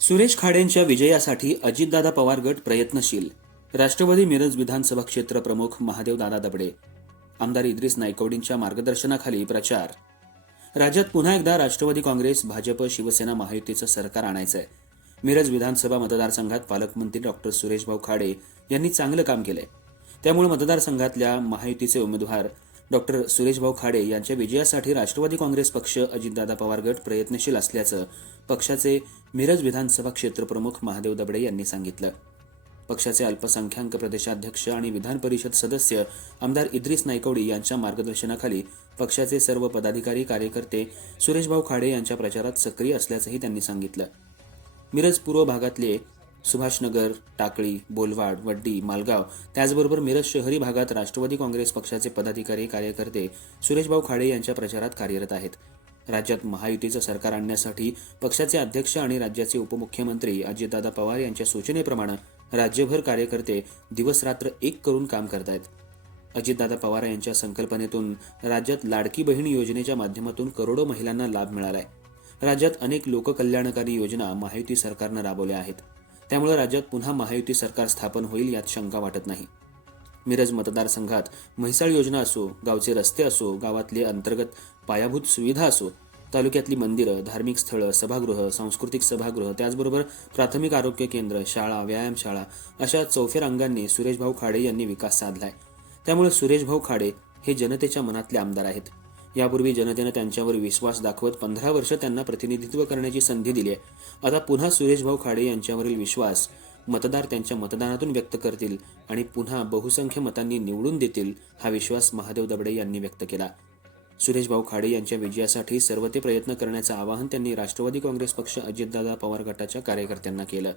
सुरेश खाडेंच्या विजयासाठी अजितदादा पवार गट प्रयत्नशील. राष्ट्रवादी मिरज विधानसभा क्षेत्र प्रमुख महादेवदादा दबडे. आमदार इद्रिस नायकवडींच्या मार्गदर्शनाखाली प्रचार. राज्यात पुन्हा एकदा राष्ट्रवादी काँग्रेस, भाजप, शिवसेना महायुतीचं सरकार आणायचंय. मिरज विधानसभा मतदारसंघात पालकमंत्री डॉक्टर सुरेशभाऊ खाडे यांनी चांगलं काम केलंय. त्यामुळे मतदारसंघातल्या महायुतीचे उमेदवार डॉक्टर सुरेशभाऊ खाडे यांच्या विजयासाठी राष्ट्रवादी काँग्रेस पक्ष, अजितदादा पवार गट प्रयत्नशील असल्याचं पक्षाचे मिरज विधानसभा क्षेत्र प्रमुख महादेव दबडे यांनी सांगितलं. पक्षाचे अल्पसंख्याक प्रदेशाध्यक्ष आणि विधान परिषद सदस्य आमदार इद्रिस नायकवडी यांच्या मार्गदर्शनाखाली पक्षाचे सर्व पदाधिकारी, कार्यकर्ते सुरेशभाऊ खाडे यांच्या प्रचारात सक्रिय असल्याचंही त्यांनी सांगितलं. मिरज पूर्व भागातले सुभाषनगर, टाकळी, बोलवाड, वड्डी, मालगाव त्याचबरोबर मिरज शहरी भागात राष्ट्रवादी काँग्रेस पक्षाचे पदाधिकारी, कार्यकर्ते सुरेशभाऊ खाडे यांच्या प्रचारात कार्यरत आहेत. राज्यात महायुतीचं सरकार आणण्यासाठी पक्षाचे अध्यक्ष आणि राज्याचे उपमुख्यमंत्री अजितदादा पवार यांच्या सूचनेप्रमाणे राज्यभर कार्यकर्ते दिवसरात्र एक करून काम करत आहेत. अजितदादा पवार यांच्या संकल्पनेतून राज्यात लाडकी बहीण योजनेच्या माध्यमातून करोडो महिलांना लाभ मिळालाय. राज्यात अनेक लोककल्याणकारी योजना महायुती सरकारनं राबवल्या आहेत. त्यामुळे राज्यात पुन्हा महायुती सरकार स्थापन होईल यात शंका वाटत नाही. मिरज मतदारसंघात म्हैसाळ योजना असो, गावचे रस्ते असो, गावातले अंतर्गत पायाभूत सुविधा असो, तालुक्यातली मंदिरं, धार्मिक स्थळं, सभागृह, सांस्कृतिक सभागृह, त्याचबरोबर प्राथमिक आरोग्य केंद्र, शाळा, व्यायामशाळा अशा चौफेर अंगांनी सुरेशभाऊ खाडे यांनी विकास साधलाय. त्यामुळे सुरेशभाऊ खाडे हे जनतेच्या मनातले आमदार आहेत. यापूर्वी जनतेनं त्यांच्यावर विश्वास दाखवत 15 वर्ष त्यांना प्रतिनिधित्व करण्याची संधी दिली आहे. आता पुन्हा सुरेशभाऊ खाडे यांच्यावरील विश्वास मतदार त्यांच्या मतदानातून व्यक्त करतील आणि पुन्हा बहुसंख्य मतांनी निवडून देतील, हा विश्वास महादेव दबडे यांनी व्यक्त केला. सुरेशभाऊ खाडे यांच्या विजयासाठी सर्व ते प्रयत्न करण्याचं आवाहन त्यांनी राष्ट्रवादी काँग्रेस पक्ष, अजितदादा पवार गटाच्या कार्यकर्त्यांना केलं.